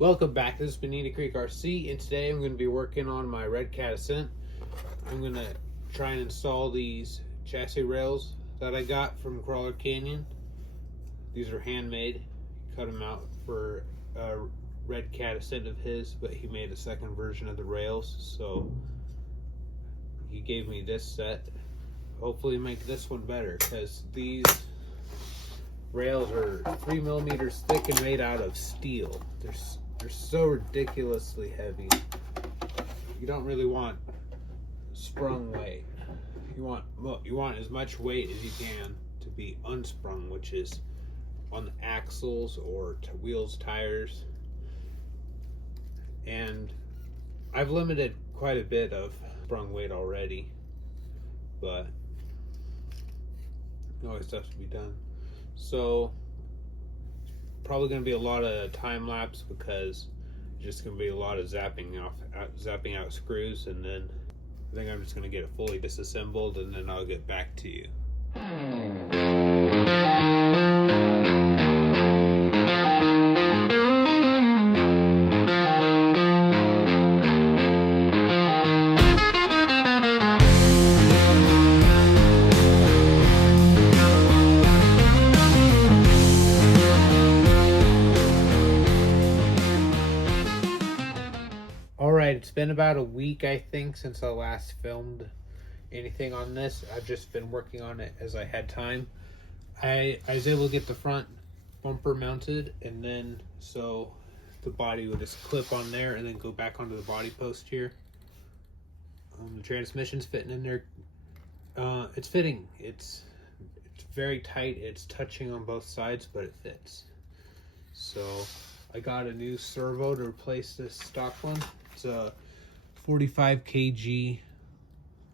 Welcome back. This is Bonita Creek RC, and today I'm going to be working on my Red Cat Ascent. I'm going to try and install these chassis rails that I got from Crawler Canyon. These are handmade. He cut them out for a Red Cat Ascent of his, but he made a second version of the rails, so he gave me this set. Hopefully make this one better, because these rails are 3 millimeters thick and made out of steel. They're so ridiculously heavy. You don't really want sprung weight. You want as much weight as you can to be unsprung, which is on the axles or wheels, tires. And I've limited quite a bit of sprung weight already, but always stuff to be done. So probably going to be a lot of time lapse, because it's just going to be a lot of zapping out screws, and then I think I'm just going to get it fully disassembled, and then I'll get back to you. Alright, it's been about a week, I think, since I last filmed anything on this. I've just been working on it as I had time. I was able to get the front bumper mounted, and then so the body would just clip on there and then go back onto the body post here. The transmission's fitting in there. It's fitting. It's very tight. It's touching on both sides, but it fits. So I got a new servo to replace this stock one. It's a 45 kg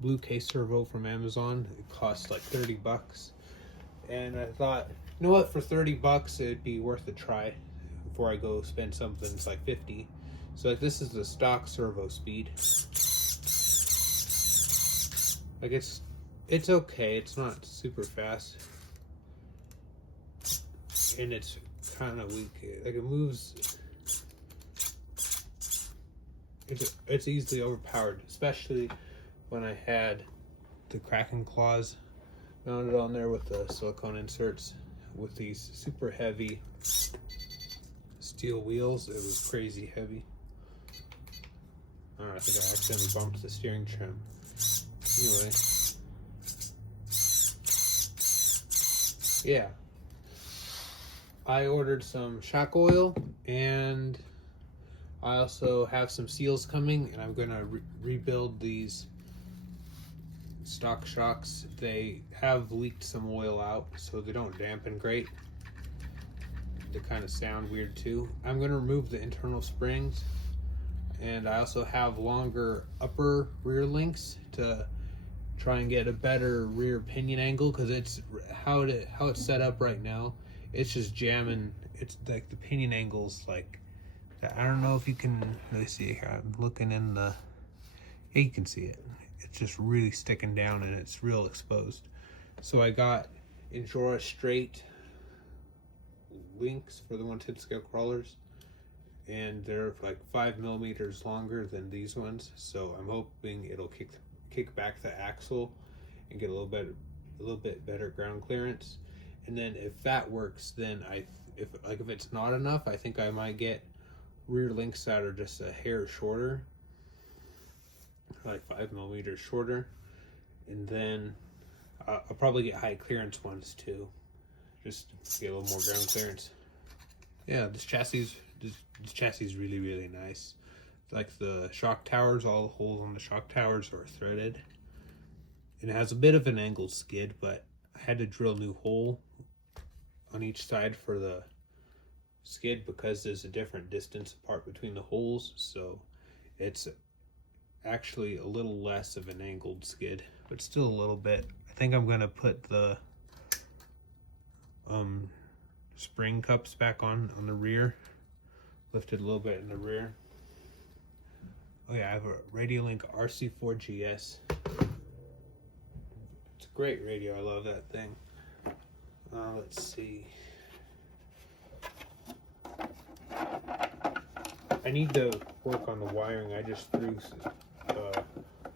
blue case servo from Amazon. It cost like 30 bucks. And I thought, you know what, for 30 bucks it'd be worth a try before I go spend something that's like 50. So like, this is the stock servo speed. Like it's okay, it's not super fast. And it's kind of weak. Like, it moves. It's easily overpowered, especially when I had the Kraken claws mounted on there with the silicone inserts with these super heavy steel wheels. It was crazy heavy. I think I accidentally bumped the steering trim. Anyway, yeah, I ordered some shock oil, and I also have some seals coming, and I'm going to rebuild these stock shocks. They have leaked some oil out, so they don't dampen great. They kind of sound weird too. I'm going to remove the internal springs, and I also have longer upper rear links to try and get a better rear pinion angle, because it's how it's set up right now. It's just jamming. It's like the pinion angle's like, I don't know if you can really see it here. I'm looking in the, yeah, you can see it. It's just really sticking down, and it's real exposed. So I got Endura straight links for the 1/10 scale crawlers, and they're like 5 millimeters longer than these ones. So I'm hoping it'll kick back the axle and get a little bit better ground clearance. And then if that works, then if it's not enough, I think I might get rear links that are just a hair shorter, like 5 millimeters shorter, and then I'll probably get high clearance ones too, just to get a little more ground clearance. Yeah, this chassis is really nice. Like the shock towers, all the holes on the shock towers are threaded, and it has a bit of an angled skid, but I had to drill a new hole on each side for the skid because there's a different distance apart between the holes, so it's actually a little less of an angled skid, but still a little bit. I think I'm gonna put the spring cups back on the rear, lifted a little bit in the rear. Oh yeah, I have a Radiolink RC4GS. It's a great radio, I love that thing. Let's see. I need to work on the wiring. I just threw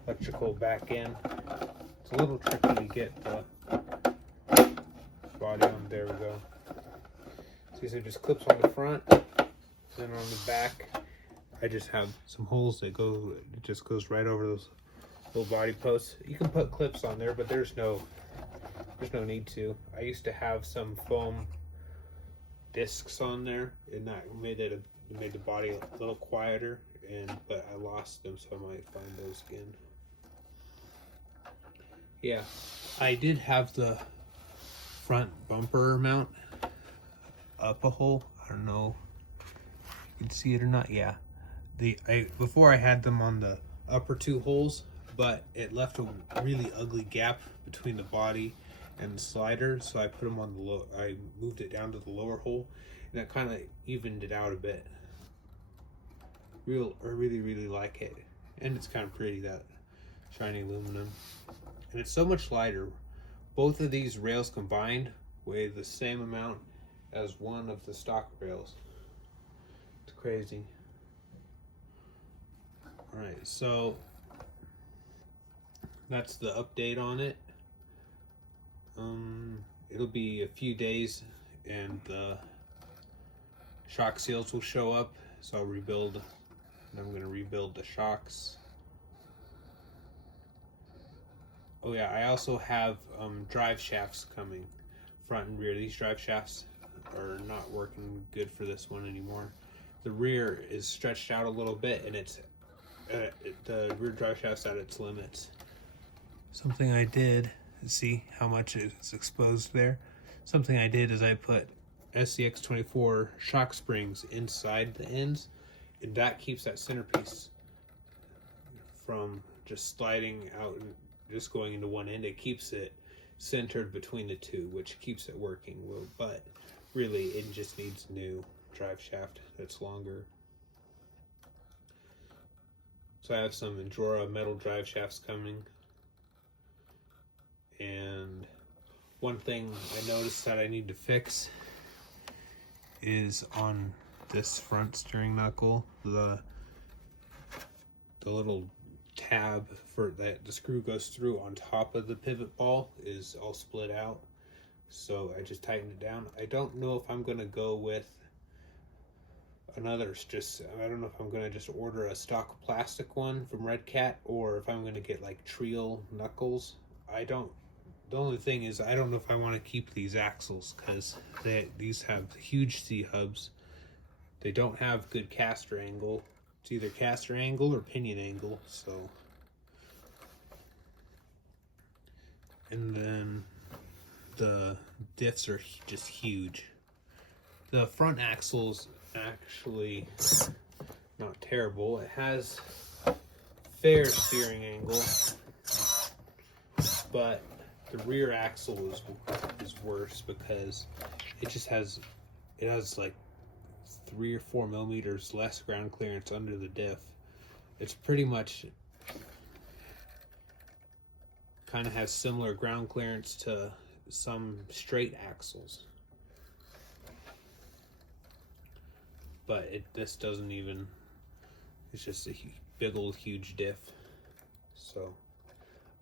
electrical back in. It's a little tricky to get the body on. There we go. See, so it just clips on the front, then on the back, I just have some holes that go. It just goes right over those little body posts. You can put clips on there, but there's no need to. I used to have some foam discs on there, and that made the body a little quieter, but I lost them, so I might find those again. Yeah, I did have the front bumper mount up a hole. I don't know if you can see it or not. Yeah, before I had them on the upper two holes, but it left a really ugly gap between the body and the slider, so I put them on the I moved it down to the lower hole, and that kind of evened it out a bit. I really like it, and it's kind of pretty, that shiny aluminum, and it's so much lighter. Both of these rails combined weigh the same amount as one of the stock rails. It's crazy. All right, so that's the update on it. It'll be a few days and the shock seals will show up, so I'll rebuild, and I'm going to rebuild the shocks. Oh yeah, I also have drive shafts coming, front and rear. These drive shafts are not working good for this one anymore. The rear is stretched out a little bit, and it's the rear drive shaft's at its limits. Something I did, see how much is exposed there? Something I did is I put SCX24 shock springs inside the ends, and that keeps that centerpiece from just sliding out and just going into one end. It keeps it centered between the two, which keeps it working well, but really it just needs new drive shaft that's longer. So I have some Endura metal drive shafts coming. And one thing I noticed that I need to fix is on this front steering knuckle, the little tab for that the screw goes through on top of the pivot ball is all split out. So I just tightened it down. I don't know if I'm gonna go with I don't know if I'm gonna just order a stock plastic one from Red Cat, or if I'm gonna get like Trio knuckles. The only thing is, I don't know if I want to keep these axles, because these have huge C-hubs. They don't have good caster angle. It's either caster angle or pinion angle, so. And then the diffs are just huge. The front axle's actually not terrible. It has fair steering angle, but the rear axle is worse because it has like 3 or 4 millimeters less ground clearance under the diff. It's pretty much kind of has similar ground clearance to some straight axles, but this doesn't even. It's just a big old huge diff. So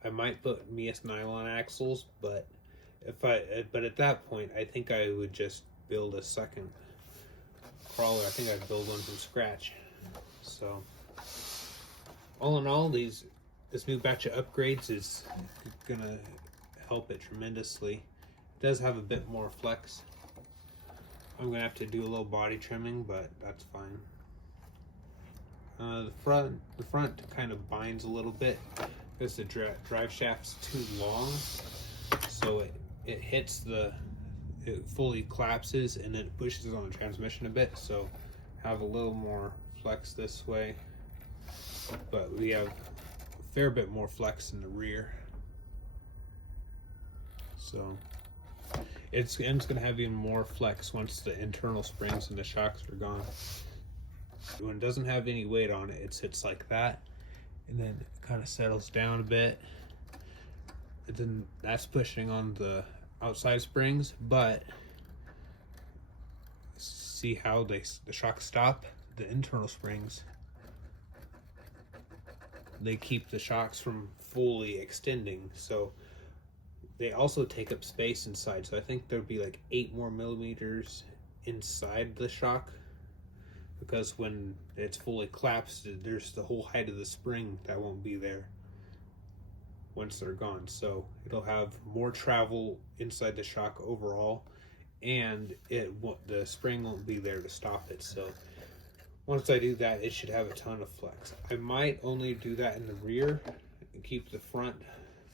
I might put Mias nylon axles, but at that point, I think I would just build a second crawler. I think I'd build one from scratch. So all in all, this new batch of upgrades is gonna help it tremendously. It does have a bit more flex. I'm gonna have to do a little body trimming, but that's fine. The front kind of binds a little bit because the drive shaft's too long, so it hits it fully collapses and then pushes on the transmission a bit, so have a little more flex this way, but we have a fair bit more flex in the rear, so it's going to have even more flex once the internal springs and the shocks are gone. When it doesn't have any weight on it, it sits like that, and then it kind of settles down a bit, and then that's pushing on the outside springs. But see how the shocks stop? the internal springs, they keep the shocks from fully extending. So they also take up space inside. So I think there'd be like 8 more millimeters inside the shock, because when it's fully collapsed, there's the whole height of the spring that won't be there once they're gone. So it'll have more travel inside the shock overall, and the spring won't be there to stop it. So once I do that, it should have a ton of flex. I might only do that in the rear and keep the front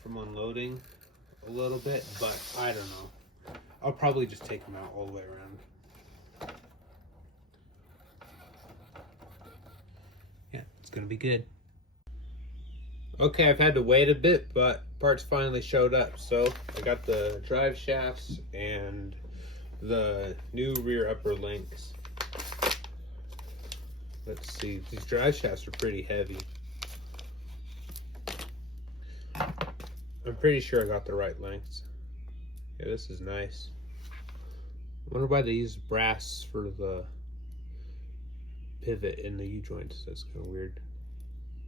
from unloading a little bit, but I don't know. I'll probably just take them out all the way around. Yeah, it's gonna be good. Okay, I've had to wait a bit, but parts finally showed up. So I got the drive shafts and the new rear upper links. Let's see, these drive shafts are pretty heavy. I'm pretty sure I got the right lengths. Yeah, this is nice. I wonder why they use brass for the pivot in the U-joints. That's kind of weird.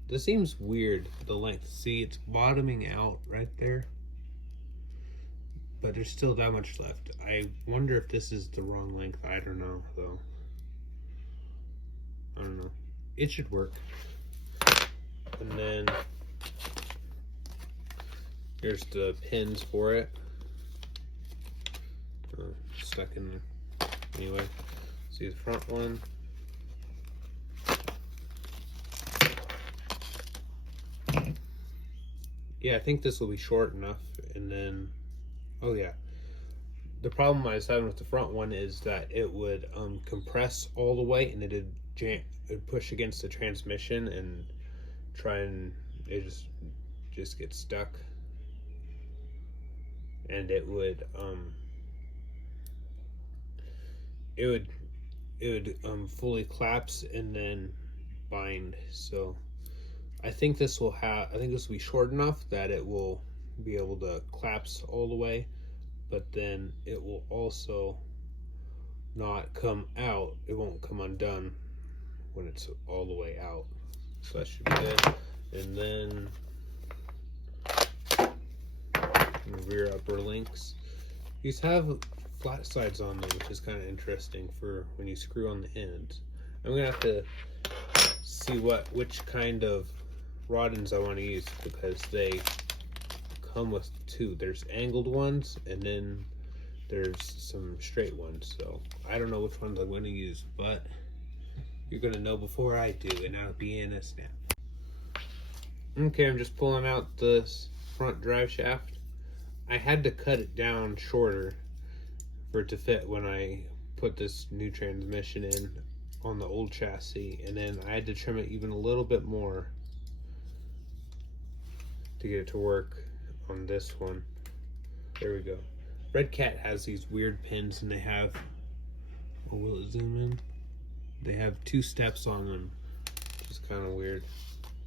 This seems weird, the length. See, it's bottoming out right there, but there's still that much left. I wonder if this is the wrong length. I don't know, though. I don't know. It should work. And then here's the pins for it. Stuck in there. Anyway, see the front one. Yeah, I think this will be short enough. And then, oh yeah, the problem I was having with the front one is that it would compress all the way, and it'd push against the transmission and it just get stuck, and it would fully collapse and then bind. So I think this will be short enough that it will be able to collapse all the way, but then it will also not come out. It won't come undone when it's all the way out. So that should be good. And then the rear upper links. These have flat sides on them, which is kind of interesting for when you screw on the ends. I'm gonna have to see which kind of rod ends I want to use, because they come with two. There's angled ones, and then there's some straight ones. So I don't know which ones I'm going to use, but you're going to know before I do, and that'll be in a snap. Okay, I'm just pulling out the front drive shaft. I had to cut it down shorter for it to fit when I put this new transmission in on the old chassis, and then I had to trim it even a little bit more to get it to work on this one. There we go. Red Cat has these weird pins, and they have, oh, will it zoom in? They have 2 steps on them, which is kind of weird,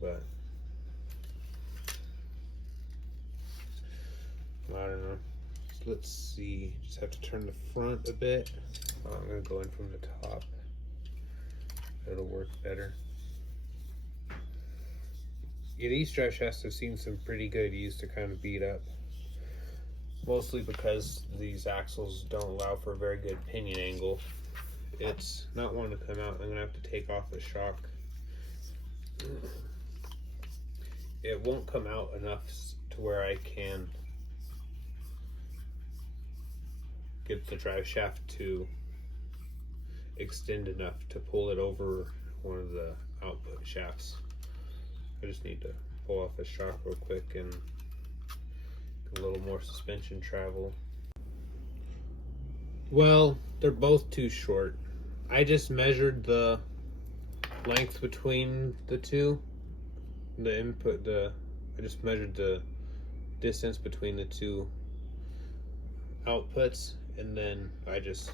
but I don't know. So let's see, just have to turn the front a bit. I'm gonna go in from the top. It'll work better. Yeah, these drive shafts have seen some pretty good use to kind of beat up. Mostly because these axles don't allow for a very good pinion angle. It's not wanting to come out. I'm gonna have to take off the shock. It won't come out enough to where I can get the drive shaft to extend enough to pull it over one of the output shafts. I just need to pull off the shock real quick and get a little more suspension travel. Well, they're both too short. I just measured the length between the two. I just measured the distance between the two outputs, and then I just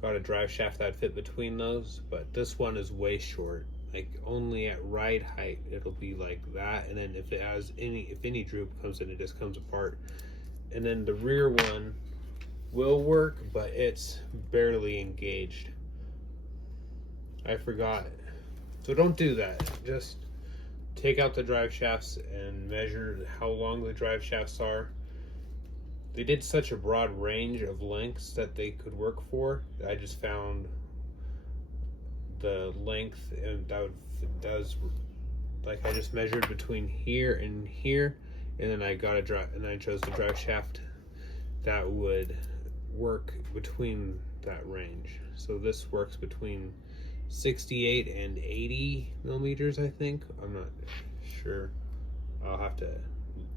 got a drive shaft that fit between those. But this one is way short. Like, only at ride height it'll be like that, and then if any droop comes in, it just comes apart. And then the rear one will work, but it's barely engaged. I forgot. So don't do that. Just take out the drive shafts and measure how long the drive shafts are. They did such a broad range of lengths that they could work for. I just found the length, and that does, like, I just measured between here and here, and then I got a drive, and I chose the drive shaft that would work between that range. So this works between 68 and 80 millimeters, I think. I'm not sure. I'll have to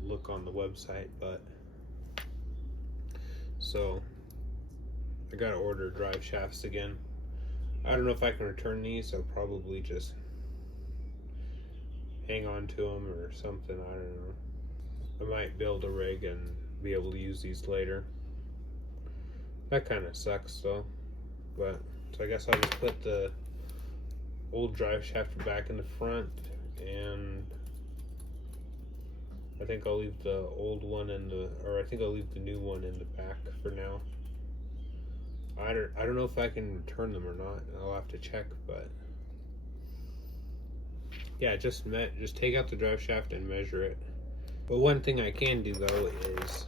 look on the website, but so I gotta order drive shafts again. I don't know if I can return these. I'll probably just hang on to them or something. I don't know. I might build a rig and be able to use these later. That kind of sucks though. But so I guess I'll just put the old drive shaft back in the front, and I think I'll leave the old one in the, or I think I'll leave the new one in the back for now. I don't know if I can return them or not. I'll have to check, but yeah, just take out the drive shaft and measure it. But one thing I can do though is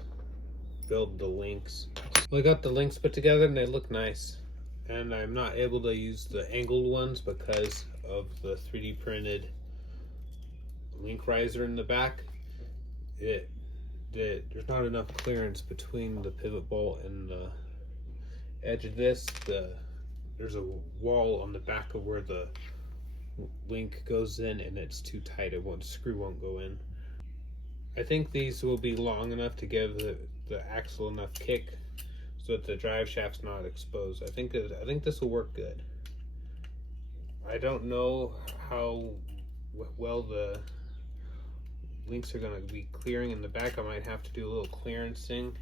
build the links. Well, I got the links put together and they look nice. And I'm not able to use the angled ones because of the 3D printed link riser in the back. There's not enough clearance between the pivot bolt and the edge of this. There's a wall on the back of where the link goes in, and it's too tight. Screw won't go in. I think these will be long enough to give the axle enough kick so that the drive shaft's not exposed. I think this will work good. I don't know how well the links are going to be clearing in the back. I might have to do a little clearancing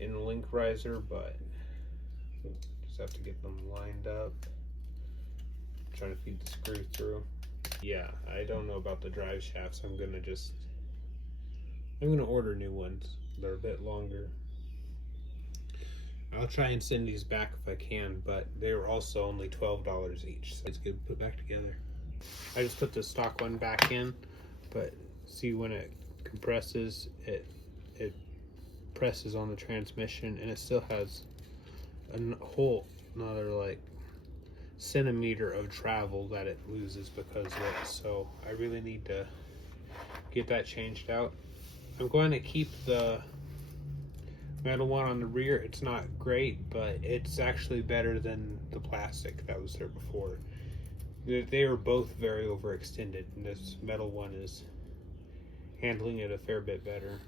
in the link riser, but just have to get them lined up. I'm trying to feed the screw through. Yeah, I don't know about the drive shafts. I'm gonna order new ones. They're a bit longer. I'll try and send these back if I can, but they were also only $12 each, so it's good to put back together. I just put the stock one back in, but see, when it compresses, it presses on the transmission, and it still has a whole another like centimeter of travel that it loses because of it. So I really need to get that changed out. I'm going to keep the metal one on the rear. It's not great, but it's actually better than the plastic that was there before. They are both very overextended, and this metal one is handling it a fair bit better.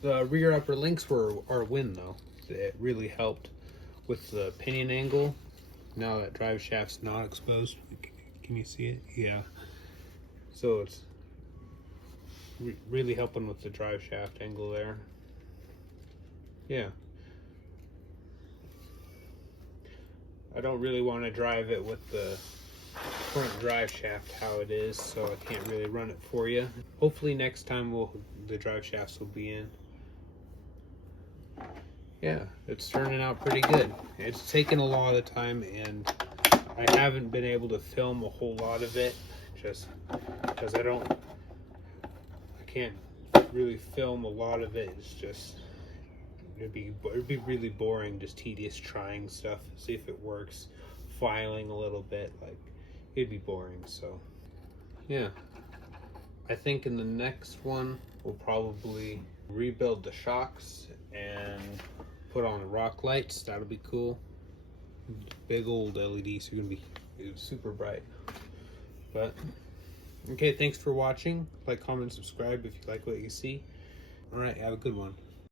The rear upper links are a win though. It really helped with the pinion angle. Now that drive shaft's not exposed. Can you see it? Yeah. So it's really helping with the drive shaft angle there. Yeah. I don't really want to drive it with the front drive shaft how it is, so I can't really run it for you. Hopefully next time the drive shafts will be in. Yeah, it's turning out pretty good. It's taken a lot of time, and I haven't been able to film a whole lot of it just because I can't really film a lot of it. It's just it'd be really boring, just tedious trying stuff, see if it works, filing a little bit, like it'd be boring. So yeah, I think in the next one we'll probably rebuild the shocks and put on the rock lights. That'll be cool. Big old LEDs are gonna be super bright. But okay, thanks for watching. Like, comment, subscribe if you like what you see. All right, have a good one.